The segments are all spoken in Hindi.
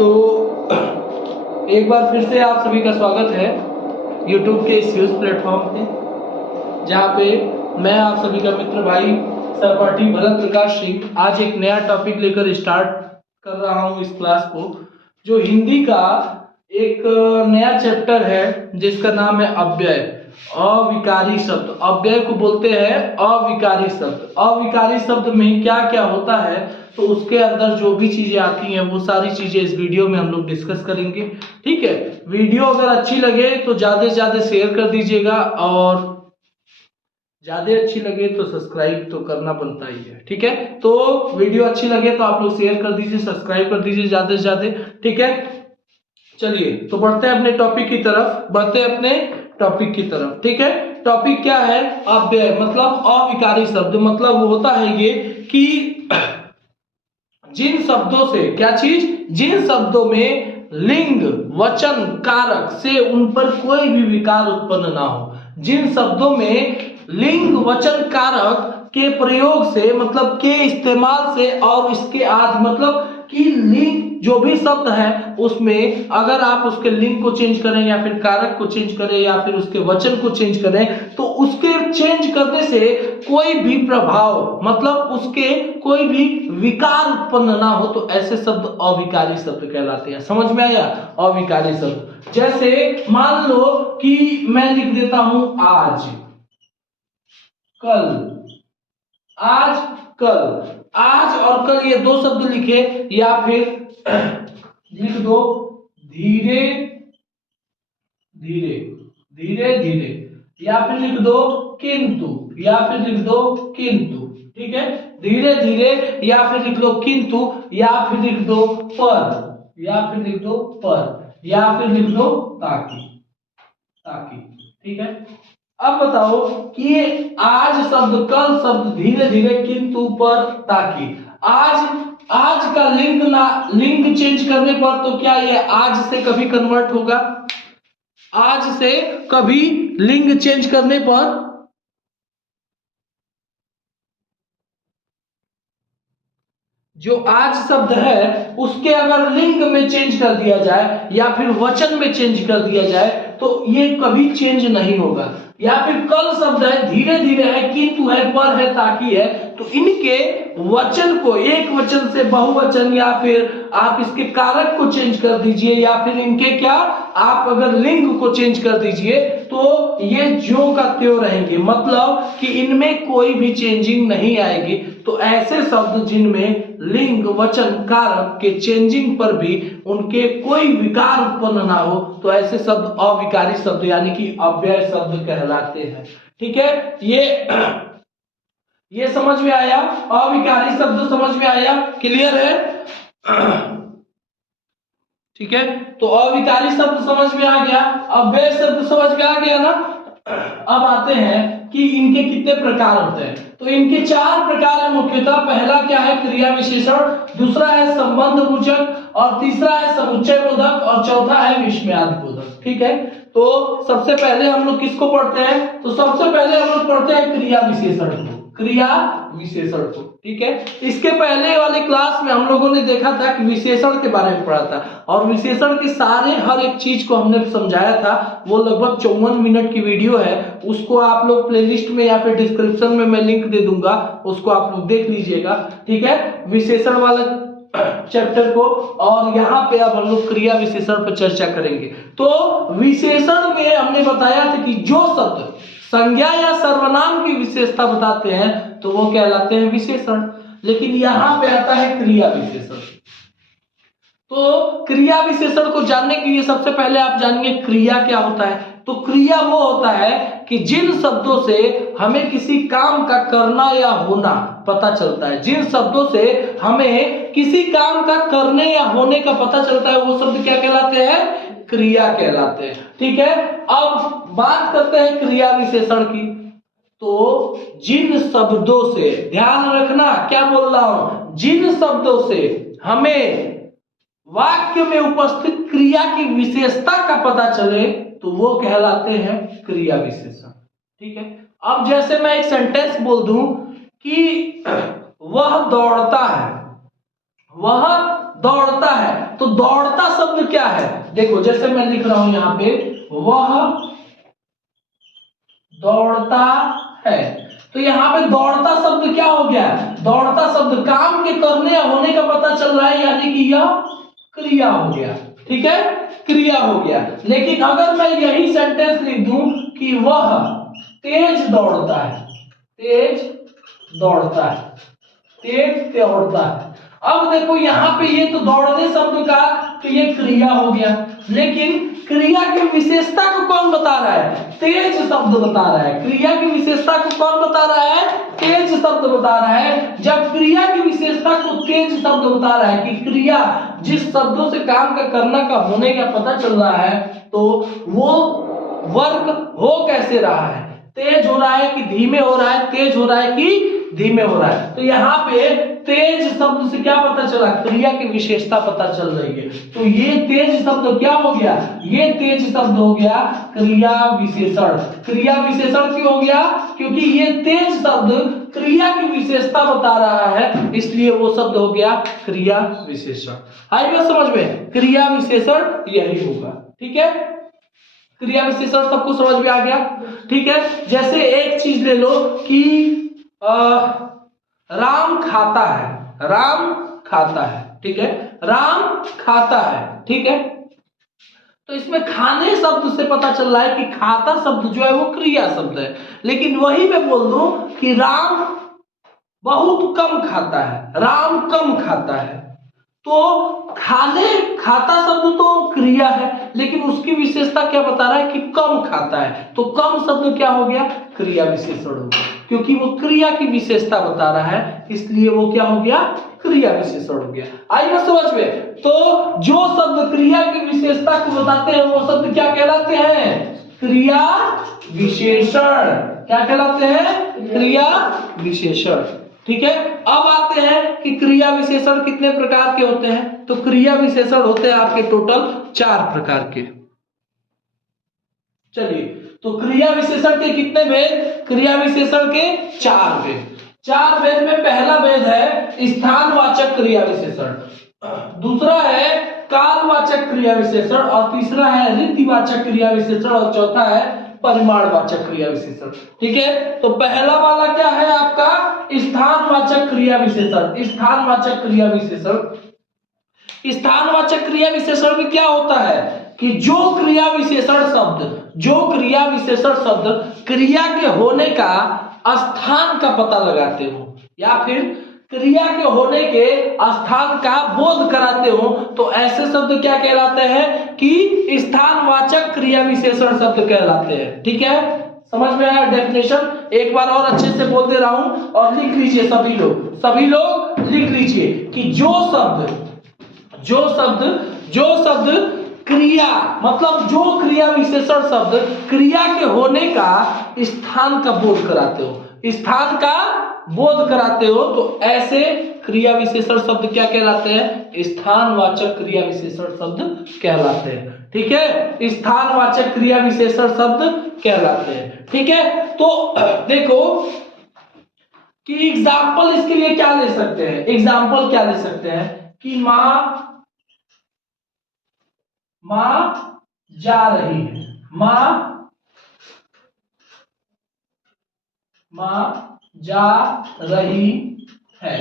तो एक बार फिर से आप सभी का स्वागत है YouTube के इस ह्यूज प्लेटफॉर्म पे, जहाँ पे मैं आप सभी का मित्र भाई सहपाठी भरत प्रकाश सिंह आज एक नया टॉपिक लेकर स्टार्ट कर रहा हूँ इस क्लास को, जो हिंदी का एक नया चैप्टर है जिसका नाम है अव्यय, अविकारी शब्द। अव्यय को बोलते हैं अविकारी शब्द। अविकारी शब्द में क्या क्या होता है, तो उसके अंदर जो भी चीजें आती हैं वो सारी चीजें इस वीडियो में हम लोग डिस्कस करेंगे। ठीक है, वीडियो अगर अच्छी लगे तो ज्यादा से ज्यादा शेयर कर दीजिएगा, और ज्यादा अच्छी लगे तो सब्सक्राइब तो करना बनता ही है। ठीक है, तो वीडियो अच्छी लगे तो आप लोग शेयर कर दीजिए, सब्सक्राइब कर दीजिए ज्यादा से ज्यादा। ठीक है, चलिए तो बढ़ते हैं अपने टॉपिक की तरफ। ठीक है, टॉपिक क्या है? अव्यय मतलब अविकारी शब्द। मतलब वो होता है ये कि जिन शब्दों से क्या चीज, जिन शब्दों में लिंग वचन कारक से उन पर कोई भी विकार उत्पन्न ना हो। जिन शब्दों में लिंग वचन कारक के प्रयोग से, मतलब के इस्तेमाल से, और इसके आदि मतलब कि लिंग जो भी शब्द है उसमें अगर आप उसके लिंग को चेंज करें या फिर कारक को चेंज करें या फिर उसके वचन को चेंज करें, तो उसके चेंज करने से कोई भी प्रभाव, मतलब उसके कोई भी विकार उत्पन्न ना हो, तो ऐसे शब्द अविकारी शब्द कहलाते हैं। समझ में आया? अविकारी शब्द। जैसे मान लो कि मैं लिख देता हूं आज, कल, आज, कल। आज और कल ये दो शब्द लिखे, या फिर लिख दो धीरे धीरे, धीरे धीरे, या फिर लिख दो किंतु, या फिर लिख दो किंतु। ठीक है, धीरे धीरे, या फिर लिख लो किंतु, या फिर लिख दो पर, या फिर लिख दो पर, या फिर लिख दो ताकि, ताकि। ठीक है, अब बताओ कि आज शब्द, कल शब्द, धीरे धीरे, किंतु, पर, ताकि। आज का लिंग चेंज करने पर तो क्या ये आज से कभी कन्वर्ट होगा? आज से कभी लिंग चेंज करने पर जो आज शब्द है उसके अगर लिंग में चेंज कर दिया जाए या फिर वचन में चेंज कर दिया जाए तो ये कभी चेंज नहीं होगा। या फिर कल शब्द है, धीरे धीरे है, किंतु है, पर है, ताकि है, तो इनके वचन को एक वचन से बहुवचन, या फिर आप इसके कारक को चेंज कर दीजिए, या फिर इनके क्या, आप अगर लिंग को चेंज कर दीजिए तो ये ज्यों का त्यों रहेंगे, मतलब कि इनमें कोई भी चेंजिंग नहीं आएगी। तो ऐसे शब्द जिनमें लिंग वचन कारक के चेंजिंग पर भी उनके कोई विकार उत्पन्न ना हो, तो ऐसे शब्द अविकारी शब्द यानी कि अव्यय शब्द कहलाते हैं। ठीक है, ये समझ में आया? अविकारी शब्द समझ में आया? क्लियर है? ठीक है, तो अविकारी शब्द समझ में आ गया, अव्यय शब्द समझ में आ गया ना। अब आते हैं कि इनके कितने प्रकार होते हैं। तो इनके चार प्रकार है मुख्यतः। पहला क्या है? क्रिया विशेषण, दूसरा है संबंध सूचक, और तीसरा है समुच्चय बोधक, और चौथा है विस्मयादि बोधक। ठीक है, तो सबसे पहले हम लोग किसको पढ़ते हैं? तो सबसे पहले हम लोग पढ़ते हैं क्रिया विशेषण को, क्रिया विशेषण को। ठीक है, इसके पहले वाले क्लास में हम लोगों ने देखा था कि विशेषण के बारे में पढ़ा था, और विशेषण के सारे हर एक चीज को हमने समझाया था। वो लगभग 54 मिनट की वीडियो है, उसको आप लोग प्लेलिस्ट में या फिर डिस्क्रिप्शन में मैं लिंक दे दूंगा, उसको आप लोग देख लीजिएगा। ठीक है, विशेषण वाला चैप्टर को। और यहाँ पे अब हम लोग क्रिया विशेषण पर चर्चा करेंगे। तो विशेषण में हमने बताया था कि जो शब्द संज्ञा या सर्वनाम की विशेषता बताते हैं तो वो कहलाते हैं विशेषण। लेकिन यहां पे आता है क्रिया विशेषण। तो क्रिया विशेषण को जानने के लिए सबसे पहले आप जानिए क्रिया क्या होता है। तो क्रिया वो होता है कि जिन शब्दों से हमें किसी काम का करना या होना पता चलता है, जिन शब्दों से हमें किसी काम का करने या होने का पता चलता है, वो शब्द क्या कहलाते हैं? क्रिया कहलाते हैं। ठीक है, अब बात करते हैं क्रिया विशेषण की। तो जिन शब्दों से, ध्यान रखना क्या बोल रहा हूं, जिन शब्दों से हमें वाक्य में उपस्थित क्रिया की विशेषता का पता चले तो वो कहलाते हैं क्रिया विशेषण। ठीक है, अब जैसे मैं एक सेंटेंस बोल दूं कि वह दौड़ता है, वह दौड़ता है, तो दौड़ता शब्द क्या है? देखो जैसे मैं लिख रहा हूं यहां पे, वह दौड़ता है, तो यहाँ पे दौड़ता शब्द क्या हो गया? दौड़ता शब्द काम के करने या होने का पता चल रहा है, यानी कि यह क्रिया हो गया। ठीक है, क्रिया हो गया। लेकिन अगर मैं यही सेंटेंस लिख दूं कि वह तेज दौड़ता है, तेज दौड़ता है, तेज दौड़ता है। अब देखो यहाँ पे ये तो दौड़ने शब्द का तो ये क्रिया हो गया, लेकिन क्रिया की विशेषता को कौन बता रहा है? तेज शब्द बता रहा है। क्रिया की विशेषता को कौन बता रहा है? तेज शब्द बता रहा है। जब क्रिया की विशेषता को तेज शब्द बता रहा है कि क्रिया जिस शब्दों से काम का करना का होने का पता चल रहा है, तो वो वर्क हो कैसे रहा है? तेज हो रहा है कि धीमे हो रहा है? तेज हो रहा है कि धीमे हो रहा है? तो यहाँ पे तेज शब्द से क्या पता चला? क्रिया की विशेषता पता चल रही है। तो ये तेज शब्द क्या हो गया? ये तेज शब्द हो गया क्रिया विशेषण। क्रिया विशेषण क्यों हो गया? क्योंकि ये तेज शब्द क्रिया की विशेषता बता रहा है, इसलिए वो शब्द हो गया क्रिया विशेषण। आई बात समझ में? क्रिया विशेषण यही होगा। ठीक है, क्रिया विशेषण सबको समझ में आ गया? ठीक है, जैसे एक चीज ले लो कि राम खाता है, राम खाता है। ठीक है, राम खाता है। ठीक है, तो इसमें खाने शब्द से पता चल रहा है कि खाता शब्द जो है वो क्रिया शब्द है। लेकिन वही मैं बोल दूं कि राम बहुत कम खाता है, राम कम खाता है, तो खाने खाता शब्द तो क्रिया है, लेकिन उसकी विशेषता क्या बता रहा है कि कम खाता है। तो कम शब्द क्या हो गया? क्रिया विशेषण हो गया, क्योंकि वो क्रिया की विशेषता बता रहा है, इसलिए वो क्या हो गया? क्रिया विशेषण हो गया। आई बात समझ में? तो जो शब्द क्रिया की विशेषता को बताते हैं वो शब्द क्या कहलाते हैं? क्रिया विशेषण। क्या कहलाते हैं? क्रिया विशेषण। ठीक है, अब आते हैं कि क्रिया विशेषण कितने प्रकार के होते हैं। तो क्रिया विशेषण होते हैं आपके टोटल 4 प्रकार के। चलिए, तो क्रिया विशेषण के कितने भेद? क्रिया विशेषण के 4 भेद। 4 भेद में पहला भेद है स्थानवाचक क्रिया विशेषण, दूसरा है कालवाचक क्रिया विशेषण, और तीसरा है रीतिवाचक क्रिया विशेषण, और चौथा है परिमाणवाचक क्रिया विशेषण। ठीक है, तो पहला वाला क्या है आपका? स्थानवाचक क्रिया विशेषण। स्थानवाचक क्रिया विशेषण, स्थानवाचक क्रिया विशेषण में क्या होता है कि जो क्रिया विशेषण शब्द क्रिया के होने का स्थान का पता लगाते हो, या फिर क्रिया के होने के स्थान का बोध कराते हो, तो ऐसे शब्द क्या कहलाते हैं? कि स्थानवाचक क्रिया विशेषण शब्द कहलाते हैं। ठीक है, समझ में आया डेफिनेशन? एक बार और अच्छे से बोल दे रहा हूं, और लिख लीजिए सभी लोग लिख लीजिए कि जो शब्द क्रिया, मतलब जो क्रिया विशेषण शब्द क्रिया के होने का स्थान का बोध कराते हो, स्थान का बोध कराते हो, तो ऐसे क्रिया विशेषण शब्द क्या कहलाते हैं? स्थानवाचक क्रिया विशेषण शब्द कहलाते हैं। ठीक है, स्थानवाचक क्रिया विशेषण शब्द कहलाते हैं। ठीक है, तो देखो कि एग्जाम्पल इसके लिए क्या ले सकते हैं? एग्जाम्पल क्या ले सकते हैं कि माँ जा रही है, माँ जा रही है।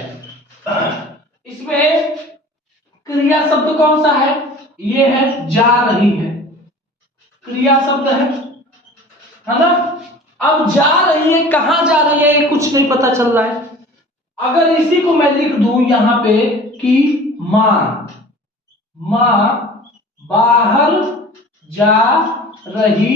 इसमें क्रिया शब्द कौन सा है? ये है जा रही है, क्रिया शब्द है ना? अब जा रही है, कहां जा रही है ये कुछ नहीं पता चल रहा है। अगर इसी को मैं लिख दूं यहां पे कि माँ बाहर जा रही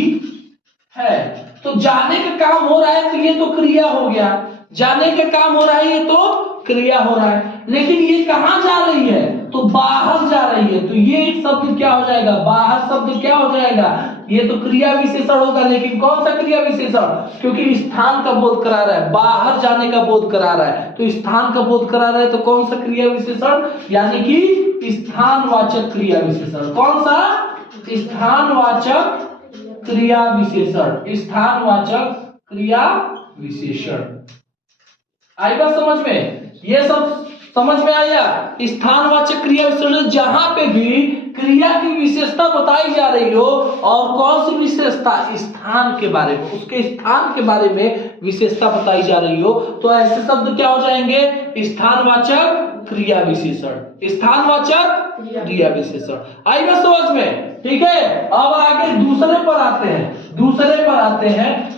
है, तो जाने का काम हो रहा है, तो ये तो क्रिया हो गया। जाने का काम हो रहा है, ये तो क्रिया हो रहा है। लेकिन ये कहां जा रही है? तो बाहर जा रही है, तो ये एक शब्द क्या हो जाएगा? बाहर शब्द क्या हो जाएगा? ये तो क्रिया विशेषण होगा, लेकिन कौन सा क्रिया विशेषण? क्योंकि स्थान का बोध करा रहा है, बाहर जाने का बोध करा रहा है, तो स्थान का बोध करा रहा है, तो कौन सा क्रिया विशेषण? यानी कि स्थानवाचक क्रिया विशेषण। कौन सा? स्थानवाचक क्रिया विशेषण। स्थानवाचक क्रिया विशेषण। आई बात समझ में? ये सब समझ में आया? स्थानवाचक क्रिया विशेषण, जहां पे भी क्रिया की विशेषता बताई जा रही हो और कौन सी विशेषता, स्थान के बारे में, उसके स्थान के बारे में विशेषता बताई जा रही हो, तो ऐसे शब्द क्या हो जाएंगे? स्थानवाचक क्रिया विशेषण। स्थानवाचक क्रिया विशेषण। आई बात समझ में? ठीक है, अब आगे दूसरे पर आते हैं।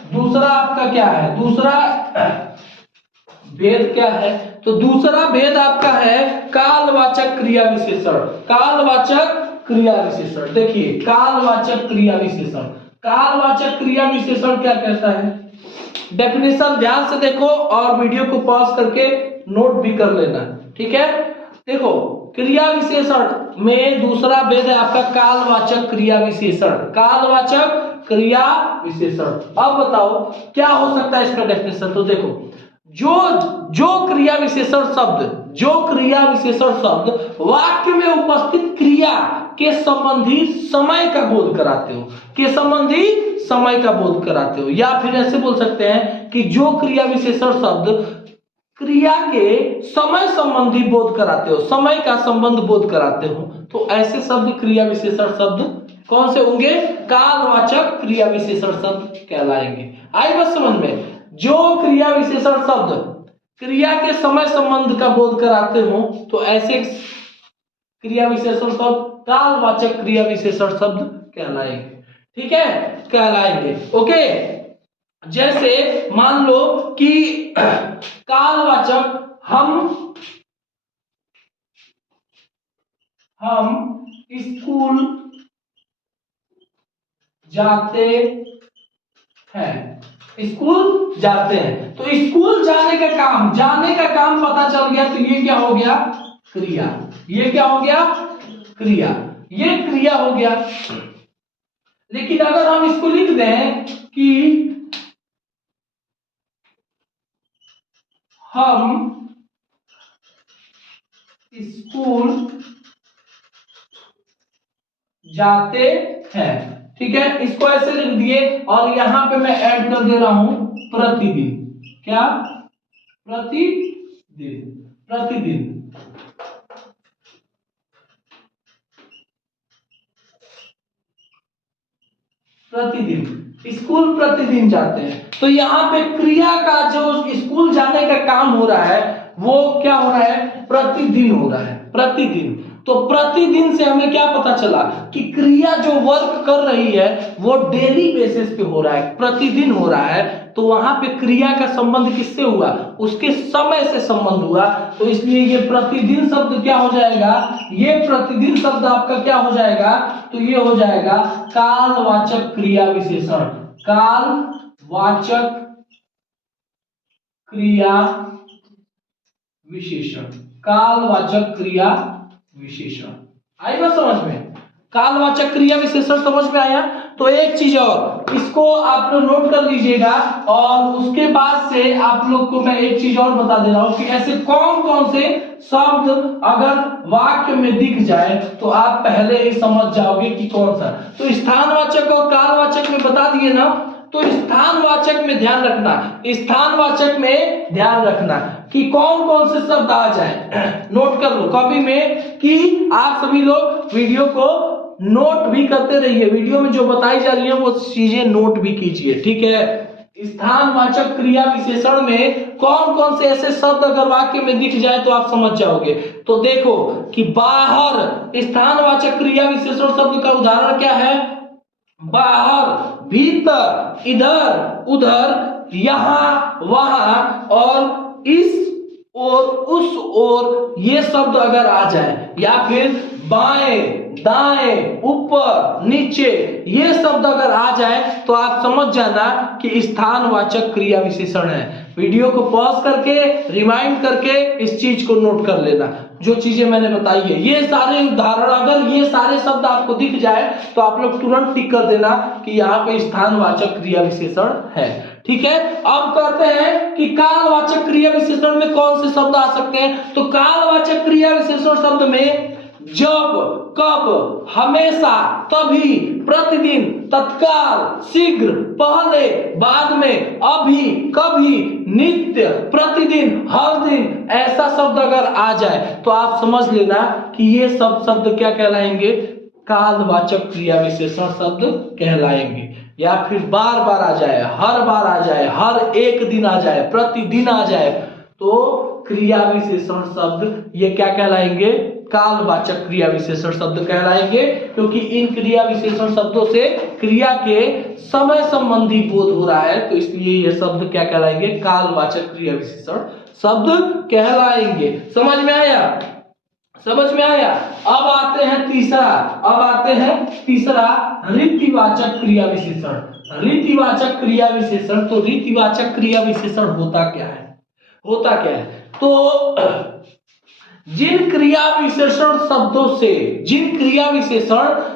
दूसरा आपका क्या है? दूसरा भेद क्या है? तो दूसरा भेद आपका है कालवाचक क्रिया विशेषण। कालवाचक क्रिया विशेषण, देखिए कालवाचक क्रिया विशेषण। कालवाचक क्रिया विशेषण क्या कहता है? डेफिनेशन ध्यान से देखो और वीडियो को पॉज करके नोट भी कर लेना, ठीक है? देखो, क्रिया विशेषण में दूसरा भेद है आपका कालवाचक क्रिया विशेषण। कालवाचक क्रिया विशेषण। अब बताओ क्या हो सकता है इसका डेफिनेशन? तो देखो, जो क्रिया विशेषण शब्द वाक्य में उपस्थित क्रिया के संबंधी समय का बोध कराते हो, या फिर ऐसे बोल सकते हैं कि जो क्रिया विशेषण शब्द क्रिया के समय संबंधी बोध कराते हो, समय का संबंध बोध कराते हो, तो ऐसे शब्द क्रिया विशेषण शब्द कौन से होंगे? कालवाचक क्रिया विशेषण शब्द कहलाएंगे। आई बस समझ में? जो क्रिया विशेषण शब्द क्रिया के समय संबंध का बोध कराते हो, तो ऐसे क्रिया विशेषण शब्द कालवाचक क्रिया विशेषण शब्द कहलाएंगे। ठीक है, कहलाएंगे। ओके, जैसे मान लो कि कालवाचक हम स्कूल जाते हैं, तो स्कूल जाने का काम पता चल गया, तो ये क्या हो गया? क्रिया। ये क्या हो गया? क्रिया। ये क्रिया हो गया। लेकिन अगर हम इसको लिख दें कि हम स्कूल जाते हैं, ठीक है, इसको ऐसे लिख दिए और यहां पे मैं ऐड कर दे रहा हूं प्रतिदिन। क्या? प्रतिदिन। स्कूल प्रतिदिन जाते हैं, तो यहाँ पे क्रिया का जो स्कूल जाने का काम हो रहा है वो क्या हो रहा है? प्रतिदिन हो रहा है। प्रतिदिन। तो प्रतिदिन से हमें क्या पता चला कि क्रिया जो वर्क कर रही है वो डेली बेसिस पे हो रहा है, प्रतिदिन हो रहा है। तो वहां पे क्रिया का संबंध किससे हुआ? उसके समय से संबंध हुआ। तो इसलिए ये प्रतिदिन शब्द क्या हो जाएगा? ये प्रतिदिन शब्द आपका क्या हो जाएगा? तो ये हो जाएगा कालवाचक क्रिया विशेषण। कालवाचक क्रिया विशेषण। कालवाचक क्रिया विशेषण। आई बात समझ में? कालवाचक क्रिया विशेषण समझ में आया? तो एक चीज और, इसको आप लोग नोट कर लीजिएगा और उसके बाद से आप लोग को मैं एक चीज और बता दे रहा हूं कि ऐसे कौन कौन से शब्द अगर वाक्य में दिख जाए तो आप पहले ही समझ जाओगे कि कौन सा। तो स्थानवाचक और कालवाचक में बता दिए ना, तो स्थानवाचक में ध्यान रखना कि कौन कौन से शब्द आ जाए। नोट कर लो कॉपी में कि आप सभी लोग वीडियो को नोट भी करते रहिए। वीडियो में जो बताई जा रही है वो चीजें नोट भी कीजिए, ठीक है? स्थानवाचक क्रिया विशेषण में कौन कौन से ऐसे शब्द अगर वाक्य में दिख जाए तो आप समझ जाओगे। तो देखो कि बाहर, स्थानवाचक क्रिया विशेषण शब्द का उदाहरण क्या है? बाहर, भीतर, इधर, उधर, यहां, वहां और इस और उस और, ये शब्द अगर आ जाए, या फिर बाएं, दाएं, ऊपर, नीचे, ये शब्द अगर आ जाए तो आप समझ जाना कि स्थानवाचक क्रिया विशेषण है। वीडियो को पॉज करके रिमाइंड करके इस चीज को नोट कर लेना जो चीजें मैंने बताई है। ये सारे उदाहरण, अगर ये सारे शब्द आपको दिख जाए तो आप लोग तुरंत टिक कर देना कि यहाँ पे स्थानवाचक क्रिया विशेषण है, ठीक है? अब कहते हैं कि कालवाचक क्रिया विशेषण में कौन से शब्द आ सकते हैं। तो कालवाचक क्रिया विशेषण शब्द में जब, कब, हमेशा, तभी, प्रतिदिन, तत्काल, शीघ्र, पहले, बाद में, अभी, कभी, नित्य, प्रतिदिन, हर दिन, ऐसा शब्द अगर आ जाए तो आप समझ लेना कि ये सब शब्द क्या कहलाएंगे, कालवाचक क्रिया विशेषण शब्द कहलाएंगे। या फिर बार बार आ जाए, हर बार आ जाए, हर एक दिन आ जाए, प्रतिदिन आ जाए, तो क्रिया विशेषण शब्द ये क्या कहलाएंगे, कालवाचक क्रिया विशेषण शब्द कहलाएंगे। क्योंकि इन क्रिया विशेषण शब्दों से क्रिया के समय संबंधी बोध हो रहा है, तो इसलिए ये शब्द क्या कहलाएंगे, कालवाचक क्रिया विशेषण शब्द कहलाएंगे। समझ में आया, समझ में आया। अब आते हैं तीसरा, रीतिवाचक क्रिया विशेषण। रीतिवाचक क्रिया विशेषण, तो रीतिवाचक क्रिया विशेषण होता क्या है, तो जिन क्रिया विशेषण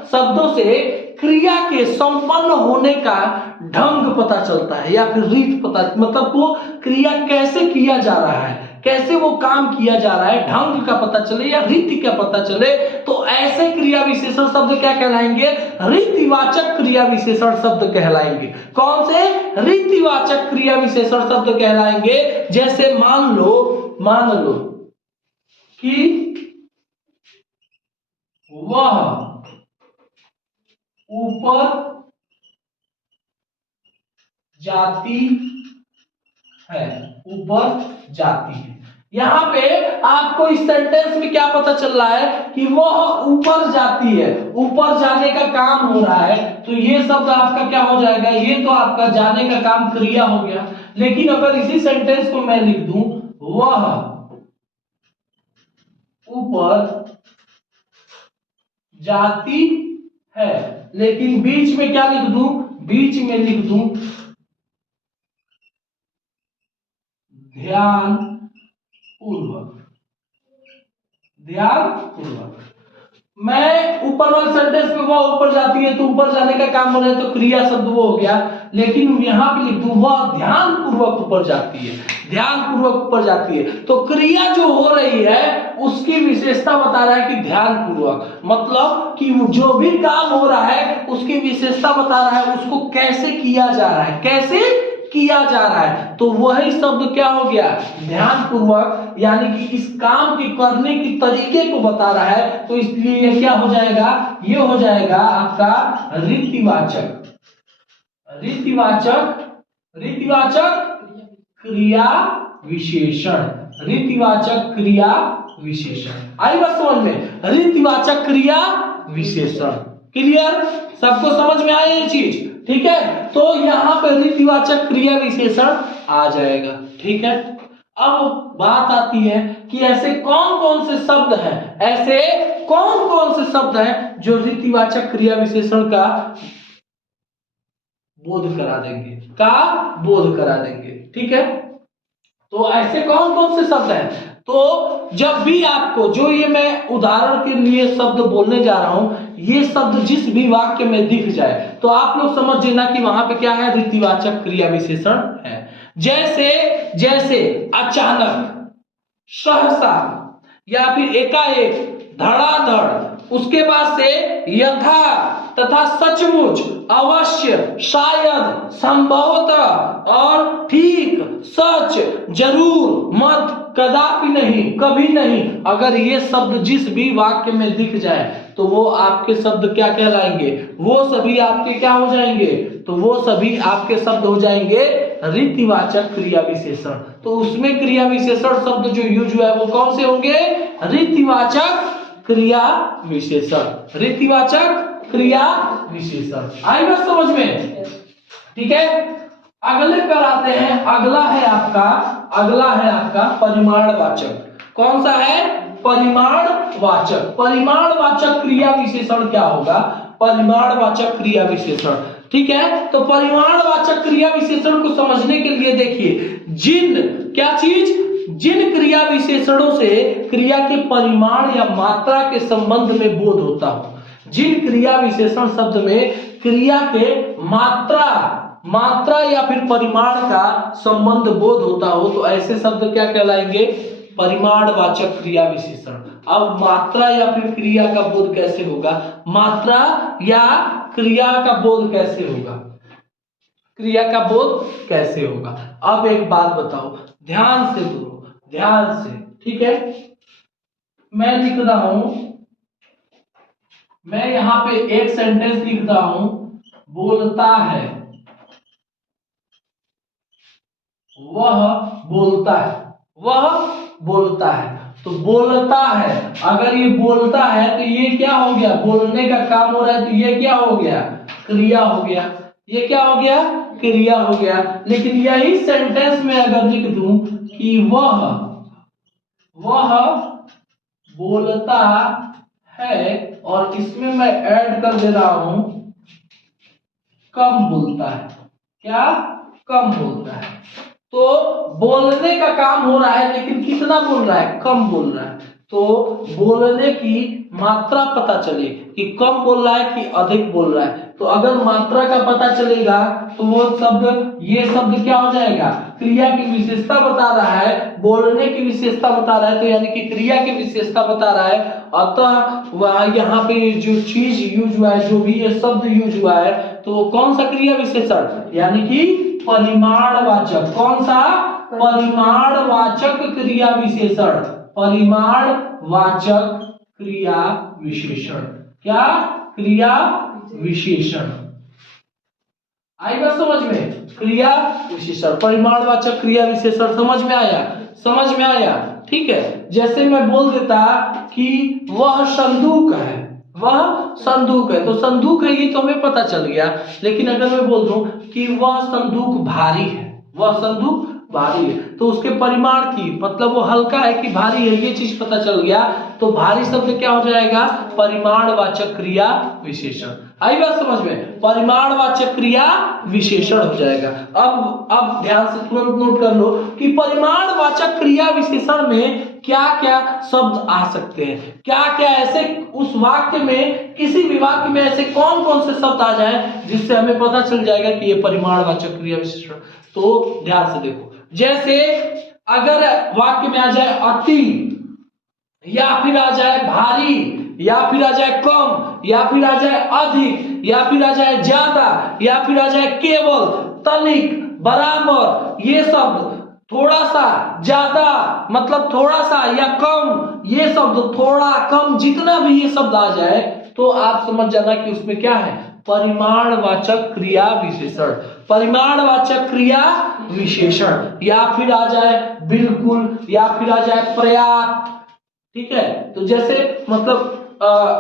शब्दों से क्रिया के संपन्न होने का ढंग पता चलता है, या फिर रीत पता, मतलब वो क्रिया कैसे किया जा रहा है, कैसे वो काम किया जा रहा है, ढंग का पता चले या रीति का पता चले, तो ऐसे क्रिया विशेषण शब्द क्या कहलाएंगे, रीतिवाचक क्रिया विशेषण शब्द कहलाएंगे। कौन से, रीतिवाचक क्रिया विशेषण शब्द कहलाएंगे। जैसे मान लो कि वह ऊपर जाती है, यहाँ पे आपको इस सेंटेंस में क्या पता चल रहा है कि वह ऊपर जाती है, ऊपर जाने का काम हो रहा है, तो ये शब्द आपका क्या हो जाएगा, ये तो आपका जाने का काम क्रिया हो गया। लेकिन अगर इसी सेंटेंस को मैं लिख दूं, वह ऊपर जाती है, लेकिन बीच में क्या लिख दूं, बीच में लिख दूं ध्यान पूर्वक। मैं ऊपर वाले सेंटेंस में वह ऊपर जाती है, तो ऊपर जाने का काम हो रहा है, तो क्रिया शब्द वो हो गया। लेकिन यहाँ पे लिख दूं वह ध्यान पूर्वक ऊपर जाती है, तो क्रिया जो हो रही है उसकी विशेषता बता रहा है कि ध्यान पूर्वक, मतलब कि जो भी काम हो रहा है उसकी विशेषता बता रहा है, उसको कैसे किया जा रहा है, तो वही शब्द क्या हो गया, ध्यान पूर्वक, यानी कि इस काम के करने की तरीके को बता रहा है, तो इसलिए ये क्या हो जाएगा, ये हो जाएगा आपका रीतिवाचक क्रिया विशेषण। आई बात समझ में, रीतिवाचक क्रिया विशेषण। क्लियर, सबको समझ में आया ये चीज, ठीक है। तो यहाँ पे रीतिवाचक क्रिया विशेषण आ जाएगा, ठीक है। अब बात आती है कि ऐसे कौन कौन से शब्द हैं जो रीतिवाचक क्रिया विशेषण का बोध करा देंगे, ठीक है। तो ऐसे कौन कौन से शब्द हैं, तो जब भी आपको, जो ये मैं उदाहरण के लिए शब्द बोलने जा रहा हूं, ये शब्द जिस भी वाक्य में दिख जाए तो आप लोग समझ लेना कि वहां पे क्या है, रीतिवाचक क्रिया विशेषण है। जैसे अचानक, सहसा, या फिर एकाएक, धड़ाधड़, उसके बाद से यथा, तथा सचमुच, अवश्य, शायद, संभवतः, और ठीक, सच, जरूर, मत, कदापि नहीं, कभी नहीं, अगर ये शब्द जिस भी वाक्य में दिख जाए तो वो आपके शब्द क्या कहलाएंगे, वो सभी आपके क्या हो जाएंगे, तो वो सभी आपके शब्द हो जाएंगे रीतिवाचक क्रिया विशेषण। तो उसमें क्रिया विशेषण शब्द जो यूज हुआ है वो कौन से होंगे, रीतिवाचक क्रिया विशेषण। आई बात समझ में, ठीक है। अगले पर आते हैं, अगला है आपका परिमाणवाचक। कौन सा है, परिमाणवाचक क्रिया विशेषण क्या होगा, परिमाणवाचक क्रिया विशेषण, ठीक है। तो परिमाणवाचक क्रिया विशेषण को समझने के लिए देखिए, जिन क्रिया विशेषणों से क्रिया के परिमाण या मात्रा के संबंध में बोध होता हो, जिन क्रिया विशेषण शब्द में क्रिया के मात्रा या फिर परिमाण का संबंध बोध होता हो, तो ऐसे शब्द क्या कहलाएंगे, परिमाणवाचक क्रिया विशेषण। अब मात्रा या फिर क्रिया का बोध कैसे होगा, मात्रा या क्रिया का बोध कैसे होगा, क्रिया का बोध कैसे होगा। अब एक बात बताओ, ध्यान से बोलो, ध्यान से, ठीक है। मैं लिख रहा हूं, मैं यहां पे एक सेंटेंस लिख रहा हूं, बोलता है, वह बोलता है, वह बोलता है। तो बोलता है, अगर ये बोलता है तो ये क्या हो गया, बोलने का काम हो रहा है, तो ये क्या हो गया, क्रिया हो गया। ये क्या हो गया, क्रिया हो गया। लेकिन यही सेंटेंस में अगर लिख दूं कि वह बोलता है, और इसमें मैं ऐड कर दे रहा हूं कम बोलता है, क्या, कम बोलता है। तो बोलने का काम हो रहा है, लेकिन कितना बोल रहा है, कम बोल रहा है। तो बोलने की मात्रा पता चले कि कम बोल रहा है कि अधिक बोल रहा है। तो अगर मात्रा का पता चलेगा तो वो शब्द, ये शब्द क्या हो जाएगा, क्रिया की विशेषता बता रहा है, बोलने की विशेषता बता रहा है, तो यानी कि क्रिया की विशेषता बता रहा है। अतः वह यहाँ पे जो चीज यूज हुआ है, जो भी ये शब्द यूज हुआ है, तो वो कौन सा क्रिया विशेषण, यानी कि परिमाणवाचक, कौन सा, परिमाणवाचक क्रिया विशेषण, परिमाणवाचक क्रिया विशेषण, क्या, क्रिया विशेषण। आई बात समझ में, क्रिया विशेषण, परिमाणवाचक क्रिया विशेषण, समझ में आया, समझ में आया, ठीक है। जैसे मैं बोल देता कि वह संदूक है, वह संदूक है, तो संदूक है ये तो हमें पता चल गया। लेकिन अगर मैं बोल दूं कि वह संदूक भारी है, वह संदूक भारी है, तो उसके परिमाण की, मतलब वो हल्का है कि भारी है, ये चीज पता चल गया। तो भारी शब्द क्या हो जाएगा, परिमाणवाचक क्रिया विशेषण। आई बात समझ में, परिमाणवाचक क्रिया विशेषण हो जाएगा। अब ध्यान से तुरंत नोट कर लो कि परिमाणवाचक क्रिया विशेषण में क्या क्या शब्द आ सकते हैं, क्या क्या ऐसे उस वाक्य में, किसी भी वाक्य में ऐसे कौन कौन से शब्द आ जाए जिससे हमें पता चल जाएगा कि ये परिमाणवाचक क्रिया विशेषण। तो ध्यान से देखो, जैसे अगर वाक्य में आ जाए अति, या फिर आ जाए भारी, या फिर आ जाए कम, या फिर आ जाए अधिक, या फिर आ जाए ज्यादा, या फिर आ जाए केवल, तनिक, बराबर, ये शब्द, थोड़ा सा, ज्यादा, मतलब थोड़ा सा, या कम, ये शब्द, थोड़ा, कम, जितना भी ये शब्द आ जाए तो आप समझ जाना कि उसमें क्या है, परिमाणवाचक क्रिया विशेषण, परिमाणवाचक क्रिया विशेषण। या फिर आ जाए बिल्कुल, या फिर आ जाए पर्याप्त, ठीक है। तो जैसे मतलब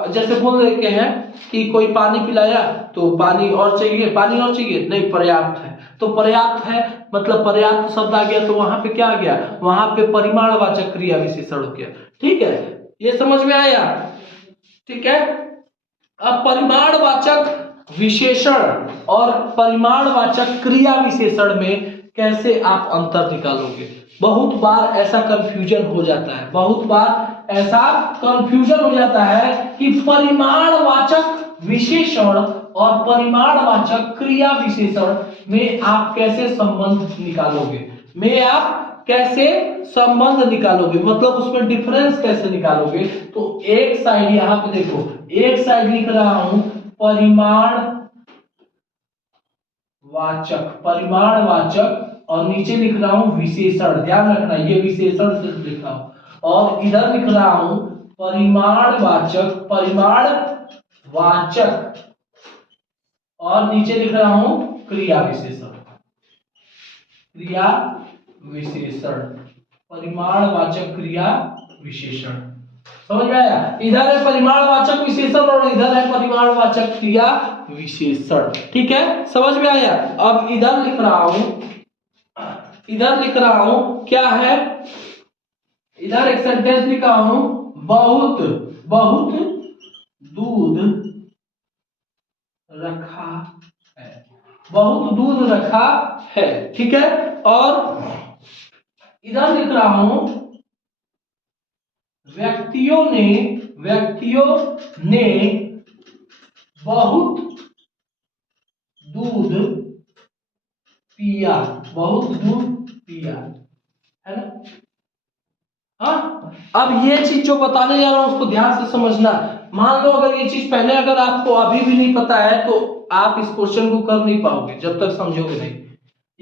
जैसे बोल देते हैं कि कोई पानी पिलाया तो पानी और चाहिए, पानी और चाहिए, नहीं पर्याप्त है, तो पर्याप्त है मतलब पर्याप्त शब्द आ गया, तो वहां पे क्या आ गया, वहां पे परिमाणवाचक क्रिया विशेषण हो गया, ठीक है। ये समझ में आया, ठीक है। अब परिमाणवाचक विशेषण और परिमाणवाचक क्रिया विशेषण में कैसे आप अंतर निकालोगे। बहुत बार ऐसा कंफ्यूजन हो जाता है, बहुत बार ऐसा कंफ्यूजन हो जाता है कि परिमाणवाचक विशेषण और परिमाणवाचक क्रिया विशेषण में आप कैसे संबंध निकालोगे, में आप कैसे संबंध निकालोगे, मतलब उसमें डिफरेंस कैसे निकालोगे। तो एक साइड यहां पे देखो, एक साइड लिख रहा हूं परिमाणवाचक, परिमाणवाचक, और नीचे लिख रहा हूं विशेषण, ध्यान रखना ये विशेषण सिर्फ लिख रहा हूं, और इधर लिख रहा हूं परिमाणवाचक, परिमाणवाचक, और नीचे लिख रहा हूं क्रिया विशेषण, क्रिया विशेषण, परिमाणवाचक क्रिया विशेषण। समझ में आया, इधर है परिमाणवाचक विशेषण और इधर है परिमाणवाचक क्रिया विशेषण, ठीक है, समझ में आया। अब इधर लिख रहा हूं, इधर लिख रहा हूं क्या है, इधर एक सेंटेंस लिखा हूं, बहुत बहुत दूध रखा है, बहुत दूध रखा है, ठीक है। और इधर लिख रहा हूं व्यक्तियों ने बहुत दूध पिया, बहुत दूध पिया, है ना। हाँ, अब ये चीज जो बताने जा रहा हूं उसको ध्यान से समझना। मान लो अगर ये चीज पहले अगर आपको अभी भी नहीं पता है तो आप इस क्वेश्चन को कर नहीं पाओगे जब तक समझोगे नहीं।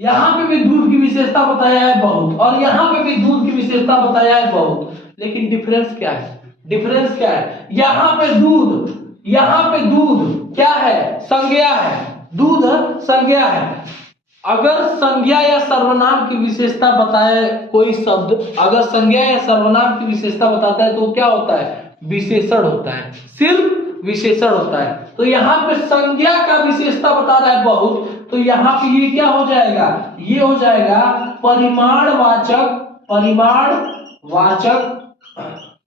यहाँ पे भी दूध की विशेषता बताया है बहुत, और यहाँ पे भी दूध की विशेषता बताया है बहुत, लेकिन डिफरेंस क्या है? डिफरेंस क्या है? यहाँ पे दूध क्या है? संज्ञा है, दूध संज्ञा है। अगर संज्ञा या सर्वनाम की विशेषता बताए कोई शब्द, अगर संज्ञा या सर्वनाम की विशेषता बताता है तो क्या होता है? विशेषण होता है, सिर्फ विशेषण होता है। तो यहाँ पे संज्ञा का विशेषता बता रहा है बहुत, तो यहाँ पे ये क्या हो जाएगा? ये हो जाएगा परिमाणवाचक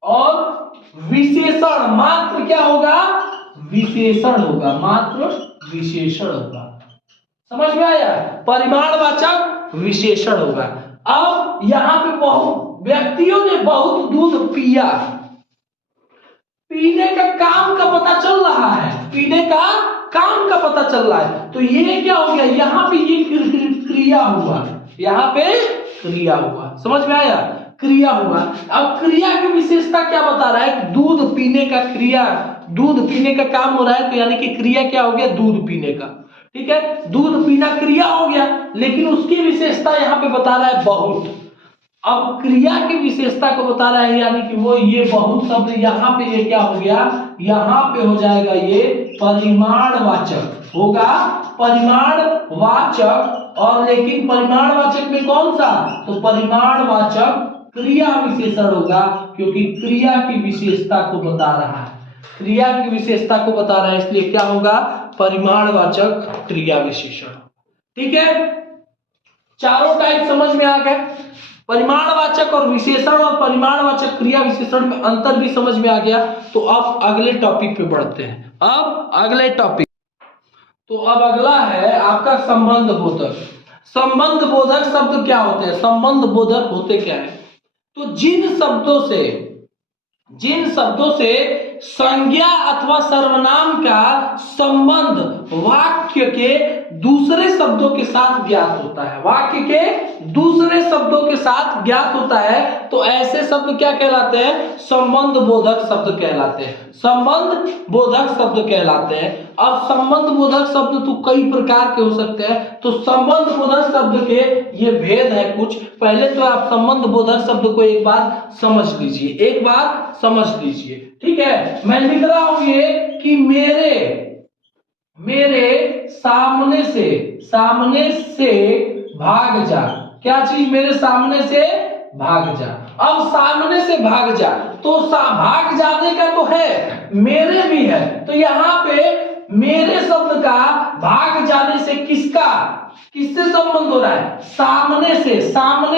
और विशेषण। मात्र क्या होगा? विशेषण होगा, मात्र विशेषण होगा। समझ में आया? परिमाणवाचक विशेषण होगा। अब यहाँ पे बहुत व्यक्तियों ने बहुत दूध पिया, पीने का काम का पता चल रहा है, पीने का काम का पता चल रहा है। तो ये क्या हो गया? यहाँ पे ये क्रिया हुआ, यहाँ पे क्रिया हुआ। समझ में आया? क्रिया हुआ। अब क्रिया की विशेषता क्या बता रहा है? दूध पीने का क्रिया, दूध पीने का काम हो रहा है, तो यानी कि क्रिया क्या हो गया? दूध पीने का। ठीक है, दूध पीना क्रिया हो गया, लेकिन उसकी विशेषता यहाँ पे बता रहा है बहुत। अब क्रिया की विशेषता को बता रहा है, यानी कि वो ये बहुत शब्द यहाँ पे ये क्या हो गया? यहाँ पे हो जाएगा ये परिमाणवाचक होगा, परिमाणवाचक। और लेकिन परिमाणवाचक में कौन सा? तो परिमाणवाचक क्रिया विशेषण होगा, क्योंकि क्रिया की विशेषता को बता रहा है, क्रिया की विशेषता को बता रहा है, इसलिए क्या होगा? परिमाणवाचक क्रिया विशेषण। ठीक है, चारों टाइप समझ में आ गए। परिमाणवाचक और विशेषण और परिमाणवाचक क्रिया विशेषण में अंतर भी समझ में आ गया। तो अब अगले टॉपिक पे बढ़ते हैं। अब अगले टॉपिक, तो अब अगला है आपका संबंध बोधक। संबंध बोधक शब्द क्या होते हैं? संबंध बोधक होते क्या है? तो जिन शब्दों से संज्ञा अथवा सर्वनाम का संबंध वाक्य के दूसरे शब्दों के साथ ज्ञात होता है, वाक्य के दूसरे शब्दों के साथ ज्ञात होता है, तो ऐसे शब्द क्या कहलाते हैं? संबंध बोधक शब्द कहलाते हैं, संबंध बोधक शब्द कहलाते हैं। अब संबंध बोधक शब्द तो कई प्रकार के हो सकते हैं, तो संबंध बोधक शब्द के ये भेद है कुछ। पहले तो आप संबंध बोधक शब्द को एक बार समझ लीजिए, ठीक है। मैं लिख रहा हूं ये कि मेरे सामने से भाग जा। क्या चीज? मेरे सामने से भाग जा। अब सामने से भाग जा, तो भाग जाने का तो है, मेरे भी है, तो यहाँ पे मेरे शब्द का भाग जाने से किससे संबंध हो रहा है? सामने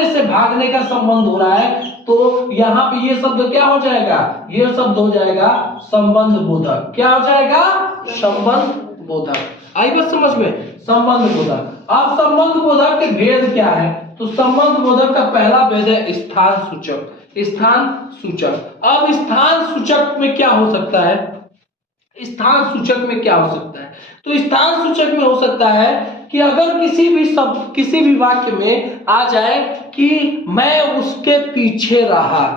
से भागने का संबंध हो रहा है। तो यहाँ पे ये शब्द क्या हो जाएगा? ये शब्द हो जाएगा संबंध बोधक। क्या हो जाएगा? संबंध बोधक। आई बात समझ में? संबंध बोधक। अब संबंध बोधक के भेद क्या है? तो संबंध बोधक का पहला भेद है स्थान सूचक। अब स्थान सूचक में क्या हो सकता है? स्थान सूचक में क्या हो सकता है? तो स्थान सूचक में हो सकता है कि अगर किसी भी शब्द, किसी भी वाक्य में आ जाए कि मैं उसके पीछे रहा,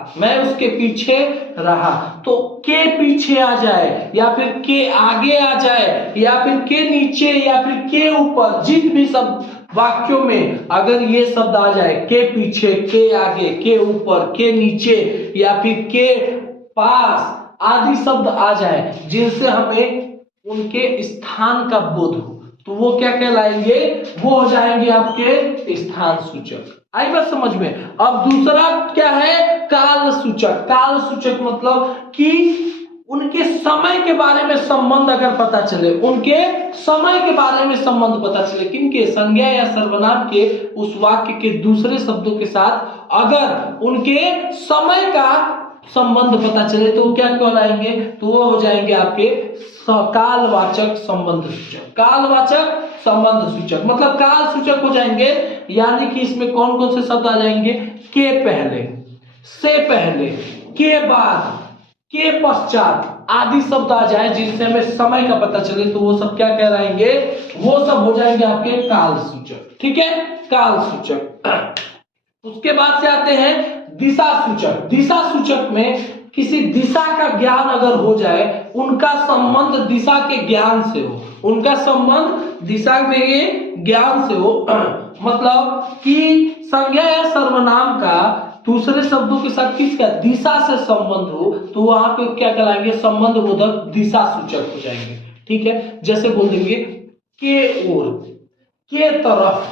तो के पीछे आ जाए, या फिर के आगे आ जाए, या फिर के नीचे, या फिर के ऊपर, जिन भी शब्द वाक्यों में अगर ये शब्द आ जाए, के पीछे, के आगे, के ऊपर, के नीचे, या फिर के पास आदि शब्द आ जाए जिनसे हमें उनके स्थान का बोध हो, तो वो क्या कहलाएंगे? वो हो जाएंगे आपके स्थान सूचक। आई बात समझ में? अब दूसरा क्या है? काल सूचक मतलब कि उनके समय के बारे में संबंध अगर पता चले, उनके समय के बारे में संबंध पता चले, किनके? संज्ञा या सर्वनाम के उस वाक्य के दूसरे शब्दों के साथ अगर उनके समय का संबंध पता चले, तो क्या कहलाएंगे? तो वो हो जाएंगे आपके कालवाचक संबंध सूचक। कालवाचक संबंध सूचक मतलब काल सूचक हो जाएंगे, यानी कि इसमें कौन कौन से शब्द आ जाएंगे? के पहले, से पहले, के बाद, के पश्चात आदि शब्द आ जाए जिनसे हमें समय का पता चले, तो वो सब क्या कहलाएंगे? वो सब हो जाएंगे आपके काल सूचक। ठीक है, काल सूचक। उसके बाद से आते हैं दिशा सूचक। दिशा सूचक में किसी दिशा का ज्ञान अगर हो जाए, उनका संबंध दिशा के ज्ञान से हो, उनका संबंध दिशा में ज्ञान से हो, मतलब कि संज्ञा या सर्वनाम का दूसरे शब्दों के साथ किसका दिशा से संबंध हो, तो वहां पे क्या कहलाएंगे, संबंध बोधक दिशा सूचक हो जाएंगे। ठीक है, जैसे बोल देंगे के ओर, के तरफ,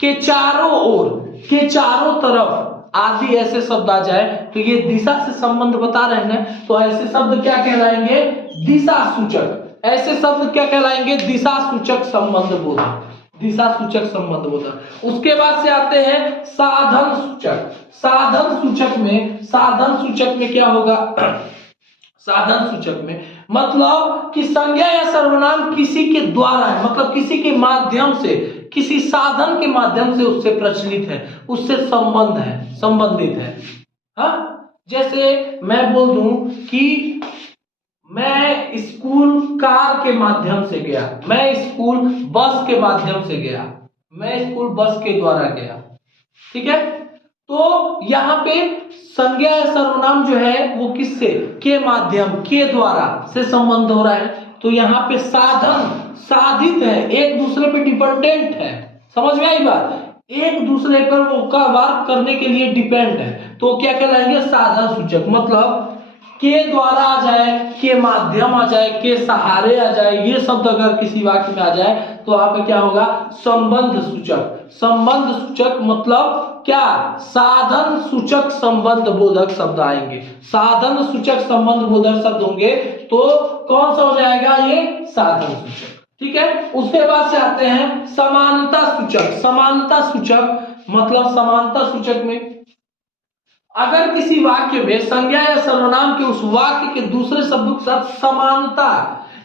के चारों ओर, के चारों तरफ आदि ऐसे शब्द आ जाए तो ये दिशा से संबंध बता रहे हैं, तो ऐसे शब्द क्या कहलाएंगे, दिशा सूचक। ऐसे शब्द क्या कहलाएंगे, दिशा सूचक संबंध बोधक, दिशा सूचक संबंध बोधक। उसके बाद से आते हैं साधन सूचक। साधन सूचक में, साधन सूचक में क्या होगा, साधन सूचक में मतलब कि संज्ञा या सर्वनाम किसी के द्वारा है, मतलब किसी के माध्यम से, किसी साधन के माध्यम से उससे प्रचलित है, उससे संबंध है, संबंधित है। हाँ, जैसे मैं बोल दूं कि मैं स्कूल कार के माध्यम से गया, मैं स्कूल बस के माध्यम से गया, मैं स्कूल बस के द्वारा गया। ठीक है, तो यहाँ पे संज्ञा या सर्वनाम जो है वो किससे, के माध्यम, के द्वारा से संबंध हो रहा है, तो यहाँ पे साधन साधित है, एक दूसरे पे डिपेंडेंट है। समझ में आई बात, एक दूसरे पर वो का वर्क करने के लिए डिपेंड है, तो क्या कहलाएंगे, साधन सूचक। मतलब के द्वारा आ जाए, के माध्यम आ जाए, के सहारे आ जाए, ये शब्द अगर किसी वाक्य में आ जाए तो वहां पे क्या होगा, संबंध सूचक। संबंध सूचक मतलब क्या, साधन सूचक संबंध बोधक शब्द आएंगे, साधन सूचक संबंध बोधक शब्द होंगे, तो कौन सा हो जाएगा, ये साधन सूचक। ठीक है, उसके बाद से आते हैं समानता सूचक। समानता सूचक मतलब समानता सूचक में अगर किसी वाक्य में संज्ञा या सर्वनाम के उस वाक्य के दूसरे शब्दों के साथ समानता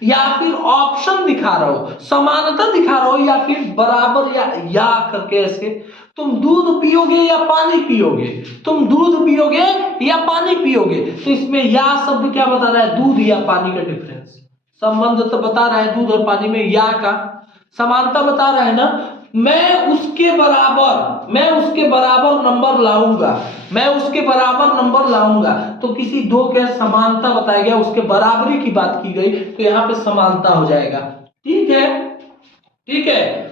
या फिर ऑप्शन दिखा रहा हो, समानता दिखा रहा हो या फिर बराबर या करके, ऐसे तुम दूध पियोगे या पानी पियोगे, तुम दूध पियोगे या पानी पियोगे, तो इसमें या शब्द क्या बता रहा है, दूध या पानी का डिफरेंस, संबंध तो बता रहा है दूध और पानी में, या का समानता बता रहा है ना। मैं उसके बराबर नंबर लाऊंगा, मैं उसके बराबर नंबर लाऊंगा, तो किसी दो के समानता बताया गया, उसके बराबरी की बात की गई, तो यहाँ पे समानता हो जाएगा। ठीक है, ठीक है,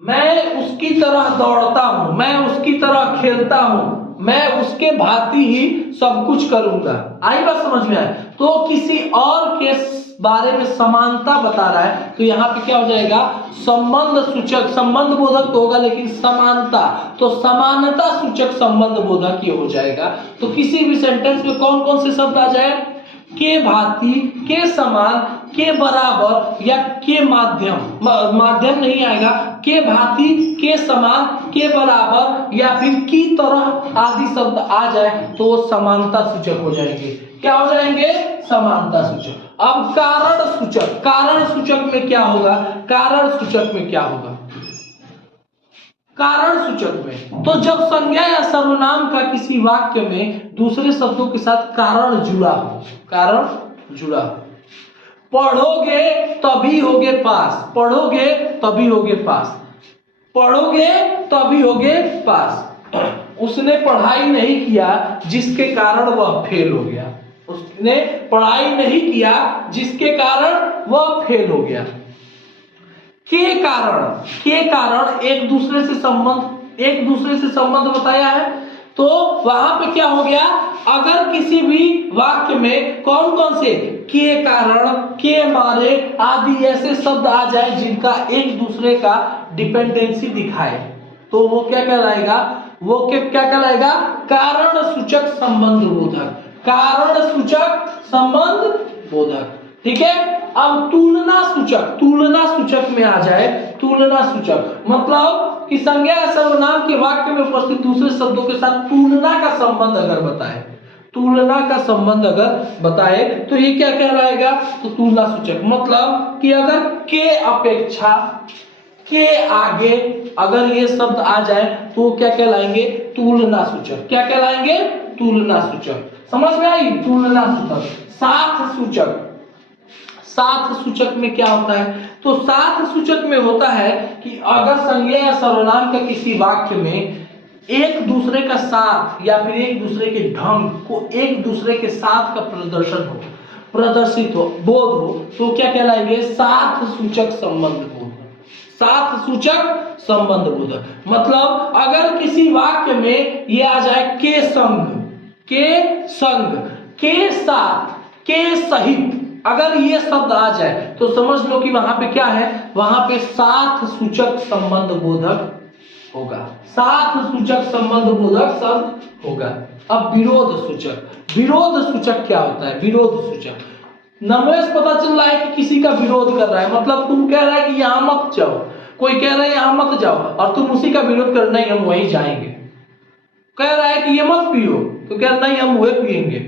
मैं उसकी तरह दौड़ता हूं, मैं उसकी तरह खेलता हूं, मैं उसके भांति ही सब कुछ करूंगा। आई बात समझ में आए, तो किसी और के बारे में समानता बता रहा है, तो यहाँ पे क्या हो जाएगा, संबंध सूचक। संबंध बोधक तो होगा लेकिन समानता, तो समानता सूचक संबंध बोधक ये हो जाएगा। तो किसी भी सेंटेंस में कौन कौन से शब्द आ जाए, के भांति, के समान, के बराबर या के माध्यम, माध्यम नहीं आएगा, के भांति, के समान, के बराबर या फिर की तरह आदि शब्द आ जाए तो समानता सूचक हो जाएंगे। क्या हो जाएंगे, समानता सूचक। अब कारण सूचक। कारण सूचक में क्या होगा, कारण सूचक में क्या होगा, कारण सूचक में तो जब संज्ञा या सर्वनाम का किसी वाक्य में दूसरे शब्दों के साथ कारण जुड़ा हो, कारण जुड़ा हो, पढ़ोगे तभी होगे पास, पढ़ोगे तभी होगे पास, पढ़ोगे तभी होगे पास। उसने पढ़ाई नहीं किया जिसके कारण वह फेल हो गया, उसने पढ़ाई नहीं किया जिसके कारण वह फेल हो गया। के कारण एक दूसरे से संबंध बताया है, तो वहां पे क्या हो गया, अगर किसी भी वाक्य में कौन कौन से के कारण, के मारे आदि ऐसे शब्द आ जाए जिनका एक दूसरे का डिपेंडेंसी दिखाए, तो वो क्या कहलाएगा, वो क्या कहलाएगा, कारण सूचक संबंध बोधक, कारण सूचक संबंध बोधक। ठीक है, अब तुलना सूचक। तुलना सूचक में आ जाए, तुलना सूचक मतलब कि संज्ञा या सर्वनाम के वाक्य में उपस्थित दूसरे शब्दों के साथ तुलना का संबंध अगर बताए, तुलना का संबंध अगर बताए तो ये क्या कहलाएगा, तो तुलना सूचक मतलब कि अगर के अपेक्षा, के आगे अगर ये शब्द आ जाए तो क्या कहलाएंगे, तुलना सूचक। क्या कहलाएंगे, तुलना सूचक। समझ में आई, तुलना सूचक। साथ सूचक। साथ सूचक में क्या होता है, तो साथ सूचक में होता है कि अगर संज्ञा या सर्वनाम का किसी वाक्य में एक दूसरे का साथ या फिर एक दूसरे के ढंग को एक दूसरे के साथ का प्रदर्शन हो, प्रदर्शित हो, बोध हो, तो क्या कहलाएंगे? साथ सूचक संबंध बोध। साथ सूचक संबंध बोध मतलब अगर किसी वाक्य में ये आ जाए के संग, के संग, के साथ, के सहित, अगर ये शब्द आ जाए तो समझ लो कि वहां पे क्या है, वहां पे साथ सूचक संबंध बोधक होगा, साथ सूचक संबंध बोधक शब्द होगा। अब विरोध सूचक, विरोध सूचक क्या होता है? विरोध सूचक नमों से पता चल रहा है कि किसी का विरोध कर रहा है, मतलब तुम कह रहा है कि यहां मत जाओ, कोई कह रहा है यहां मत जाओ और तुम उसी का विरोध कर, नहीं हम वहीं जाएंगे। कह रहा है कि ये मत पियो तो कह नहीं हम वो पिएंगे।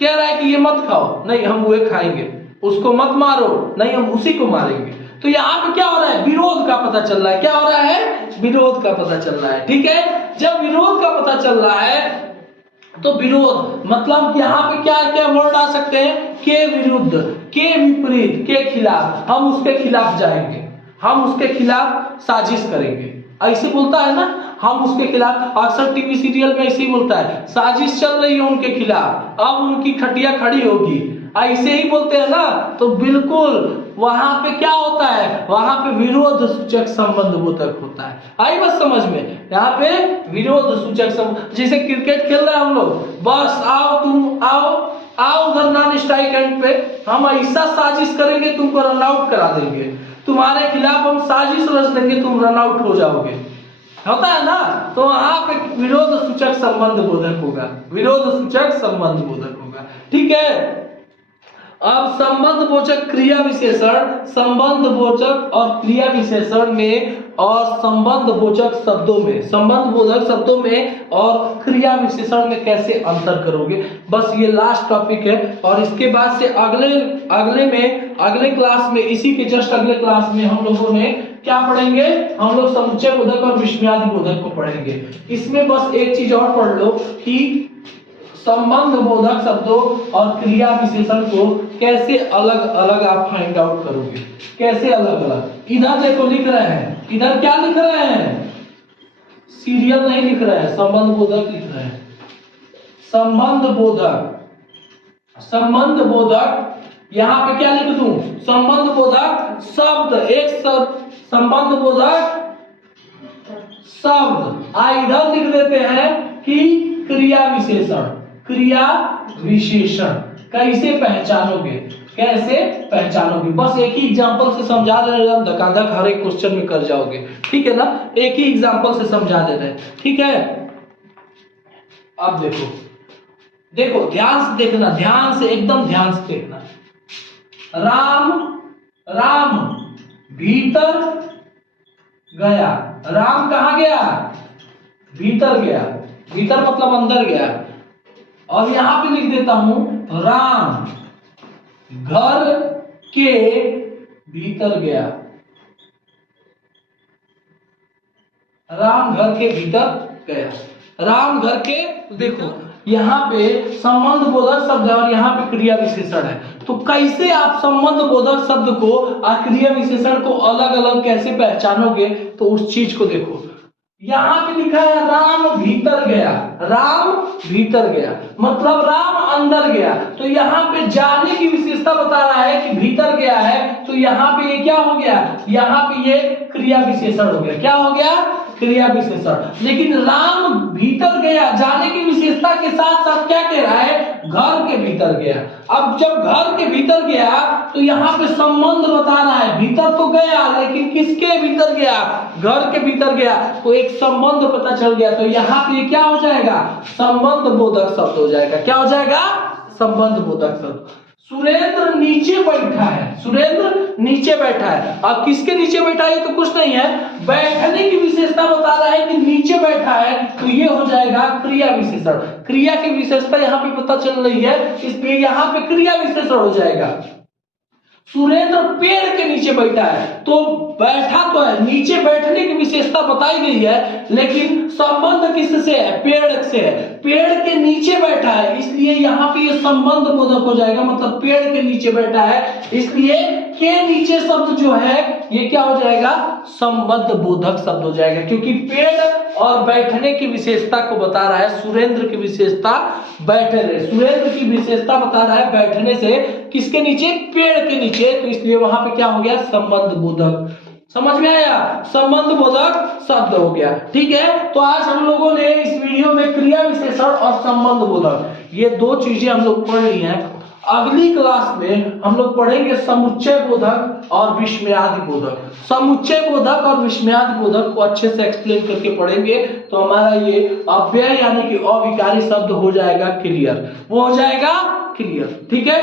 कह रहा है कि ये मत खाओ, नहीं हम वो खाएंगे। उसको मत मारो, नहीं हम उसी को मारेंगे। तो यहाँ पे क्या हो रहा है? विरोध का पता चल रहा है। क्या हो रहा है? विरोध का पता चल रहा है। ठीक है, जब विरोध का पता चल रहा है तो विरोध मतलब यहाँ पे क्या क्या वर्ड आ सकते हैं? के विरुद्ध, के विपरीत, के खिलाफ, हम उसके खिलाफ जाएंगे, हम उसके खिलाफ साजिश करेंगे, ऐसे बोलता है ना, हम उसके खिलाफ। अक्सर टीवी सीरियल में ऐसे ही बोलता है, साजिश चल रही है उनके खिलाफ, अब उनकी खटिया खड़ी होगी, ऐसे ही बोलते हैं ना। तो बिल्कुल वहां पे क्या होता है? वहां पे विरोध सूचक संबंध बोधक होता है। आई बस समझ में? यहाँ पे विरोध सूचक संबंध, जैसे क्रिकेट खेल रहे हैं हम लोग, बस आओ तुम आओ आओ उधर नॉन स्ट्राइक एंड पे, हम ऐसा साजिश करेंगे तुमको रन आउट करा देंगे, तुम्हारे खिलाफ हम साजिश रच देंगे, तुम रन आउट हो जाओगे, होता है ना। तो वहां पे विरोध सूचक संबंध बोधक होगा, विरोध सूचक संबंध बोधक होगा। ठीक है, अब संबंध बोचक क्रिया विशेषण, संबंध बोचक और क्रिया विशेषण में और संबंध बोचक शब्दों में, संबंध बोधक शब्दों में और क्रिया विशेषण में कैसे अंतर करोगे, बस ये लास्ट टॉपिक है। और इसके बाद से अगले क्लास में, इसी के जस्ट अगले क्लास में हम लोगों ने क्या पढ़ेंगे? हम लोग समुच्चय बोधक और विस्मयादि बोधक को पढ़ेंगे। इसमें बस एक चीज और पढ़ लो कि संबंध बोधक शब्दों और क्रिया विशेषण को कैसे अलग अलग आप फाइंड आउट करोगे, कैसे अलग अलग। इधर देखो लिख रहे हैं, इधर क्या लिख रहे हैं? सीरियल नहीं लिख रहे हैं, संबंध बोधक लिख रहे हैं। संबंध बोधक, संबंध बोधक, यहां पे क्या लिख दूं? संबंध बोधक शब्द, एक शब्द संबंध बोधक शब्द। इधर लिख देते हैं कि क्रिया विशेषण, क्रिया विशेषण कैसे पहचानोगे, कैसे पहचानोगे। बस एक ही एग्जांपल से समझा दे रहे हैं, धकाधक हर एक क्वेश्चन में कर जाओगे। ठीक है ना, एक ही एग्जांपल से समझा दे रहे हैं। ठीक है, अब देखो देखो ध्यान से देखना, ध्यान से, एकदम ध्यान से देखना। राम, राम भीतर गया, राम कहां गया? भीतर गया, भीतर मतलब अंदर गया। और यहां पे लिख देता हूं राम घर के भीतर गया, राम घर के भीतर गया, राम घर के। देखो यहाँ पे संबंध बोधक शब्द है और यहाँ पे क्रिया विशेषण है, तो कैसे आप संबंध बोधक शब्द को और क्रिया विशेषण को अलग अलग कैसे पहचानोगे? तो उस चीज को देखो, यहाँ पे लिखा है राम भीतर गया, राम भीतर गया मतलब राम अंदर गया। तो यहाँ पे जाने की विशेषता बता रहा है कि भीतर गया है, तो यहाँ पे ये क्या हो गया? यहाँ पे ये क्रिया विशेषण हो गया। क्या हो गया? क्रिया विशेषण। लेकिन राम भीतर गया जाने की विशेषता के साथ साथ क्या कह रहा है? घर के भीतर गया। अब जब घर के भीतर गया तो यहाँ पे संबंध बता रहा है, भीतर तो गया लेकिन किसके भीतर गया? घर के भीतर गया, तो एक संबंध पता चल गया। तो यहाँ पे क्या हो जाएगा? संबंध बोधक शब्द हो जाएगा। क्या हो जाएगा? संबंध बोधक शब्द। सुरेंद्र नीचे बैठा है, सुरेंद्र नीचे बैठा है। अब किसके नीचे बैठा है? तो कुछ नहीं है, बैठने की विशेषता बता रहा है कि नीचे बैठा है, तो ये हो जाएगा क्रिया विशेषण। क्रिया की विशेषता यहाँ पे पता चल रही है, इसलिए यहाँ पे क्रिया विशेषण हो जाएगा। सुरेंद्र पेड़ के नीचे बैठा है, तो बैठा तो है, नीचे बैठने की विशेषता बताई गई है, लेकिन संबंध किससे है? पेड़ से है। पेड़ के नीचे बैठा है, इसलिए यहाँ पे ये संबंध बोधक हो जाएगा, मतलब पेड़ के नीचे बैठा है, इसलिए के नीचे शब्द जो है ये क्या हो जाएगा? संबंध बोधक शब्द हो जाएगा, क्योंकि पेड़ और बैठने की विशेषता को बता रहा है। सुरेंद्र की विशेषता बैठने, सुरेंद्र की विशेषता बता रहा है बैठने से, किसके नीचे? पेड़ के नीचे, तो इसलिए वहां पे क्या हो गया? संबंध बोधक। समझ में आया? संबंध बोधक शब्द हो गया। ठीक है, तो आज हम लोगों ने इस वीडियो में क्रिया विशेषण और संबंध बोधक ये दो चीजें हम लोग पढ़ ली हैं। अगली क्लास में हम लोग पढ़ेंगे समुच्चय बोधक और विस्मयादि बोधक। समुच्चय बोधक और विस्मयादि बोधक को अच्छे से एक्सप्लेन करके पढ़ेंगे, तो हमारा ये अव्यय यानी कि अविकारी शब्द हो जाएगा क्लियर, वो हो जाएगा क्लियर। ठीक है,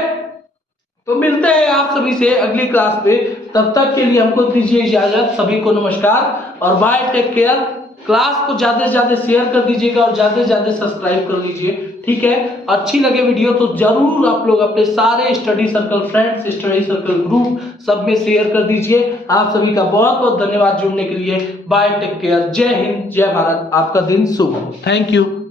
तो मिलते हैं आप सभी से अगली क्लास में, तब तक के लिए हमको दीजिए इजाजत। सभी को नमस्कार और बाय, टेक केयर। क्लास को ज्यादा से ज्यादा शेयर कर दीजिएगा और ज्यादा से ज्यादा सब्सक्राइब कर लीजिए। ठीक है, अच्छी लगे वीडियो तो जरूर आप लोग अपने सारे study circle friends, study circle group सब में शेयर कर दीजिए। आप सभी का बहुत बहुत धन्यवाद जुड़ने के लिए। बाय, टेक केयर, जय हिंद, जय भारत, आपका दिन शुभ हो। Thank you.